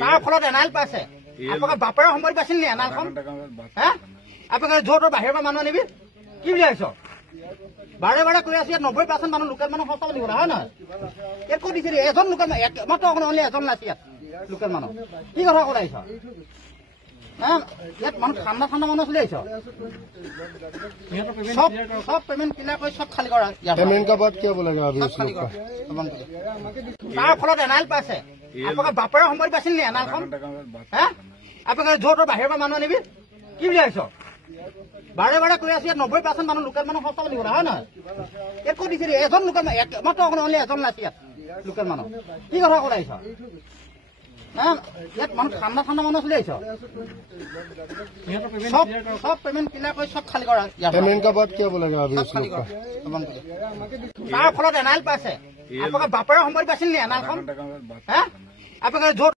তাৰ ফলত এনাইল পাইছে আপোনালোকে বাপেৰে সম্পত্তি পাইছিল নি এনাইলখন হা আপোনালোকে য'তৰ বাহিৰৰ পৰা মানুহ আনিবি কি বুলি ভাবিছ বাৰে বাৰে কৈ আছো ইয়াত 90% মানুহ লোকেল মানুহ সস্তা বুলি ক'লে হয় নহয় ইয়াত ক'ত দিছে এজন লোকেল মাত্ৰ অনলি এজন নাছিল ইয়াত লোকেল মানুহ কি কথা কৈ আহিছ ইয়াত মানুহ ঠাণ্ডা ঠাণ্ডা মানুহ চলি আহিছ সব পেমেণ্ট ক্লিয়াৰ কৰি সব খালী কৰা তাৰ ফলত এনাইল পাইছে আপোনালোকে বাপেৰে সম্পত্তি পাইছিল নি এনাইলখন হা আপোনালোকে য'তৰ বাহিৰৰ পৰা মানুহ আনিবি কি বুলি ভাবিছ বাৰে বাৰে কৈ আছো ইয়াত 90% মানুহ লোকেল মানুহ সস্তা বুলি ক'লে হয় নহয় ইয়াত ক'ত দিছে এজন লোকেল মাত্ৰ অনলি এজন নাছিল ইয়াত লোকেল মানুহ কি কথা কৈ আহিছ ইয়াত মানুহ ঠাণ্ডা ঠাণ্ডা মানুহ চলি আহিছ সব পেমেণ্ট ক্লিয়াৰ কৰি সব খালী কৰা তাৰ ফলত এনাইল পাইছে আপোনালোকে বাপেৰে সম্পত্তি পাইছিল নি এনাইলখন হা আপোনালোকে য'ত